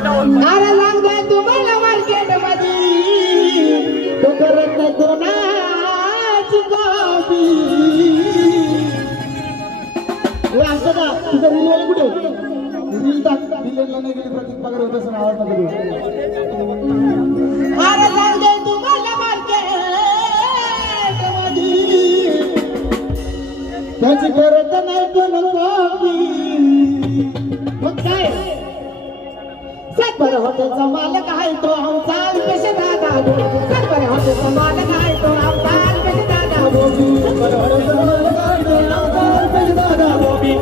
खोटं बोलतो. अरे लागलाय तुम्हाला मार्केट मध्ये तो करत नाही कोणाची कॉपी. असं का तुझं रील कुठे रील टाक दिलेला नाही गेली प्रतीक पगार होत असं आवाज नको देऊ. अरे लागलाय तुम्हाला मार्केट मध्ये त्याची करत नाही कोण कॉपी. मग काय सतबर हॉटेलचा मालक आहे तो आमचा पैसे दादा बोबी. सतबर हॉटेलचा मालक आहे तो आमचा पैसे दादा बोबी. सतबर हॉटेलचा मालक आहे तो आमचा पैसे दादा बोबी.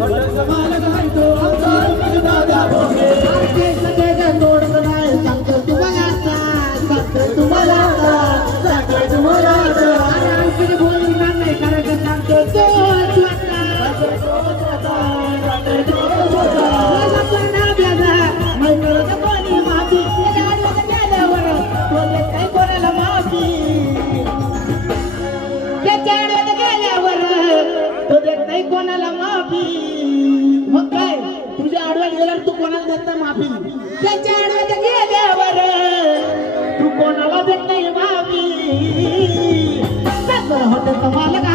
हॉटेलचा मालक आहे तो आमचा पैसे दादा बोबी. आमचे सगळे तोडत नाही सांगतो तुम्हाला सांगतो तुम्हाला सांगतो तुम्हाला आमचे बोलणार नाही कारण सांगतो तो कोणाला माफी. मग काय तुझ्या आडव्यात गेल्यावर तू कोणाला देत नाही माफी. त्याच्या आडव्यात गेल्यावर तू कोणाला देत नाही माफी. हॉटेलचा मालक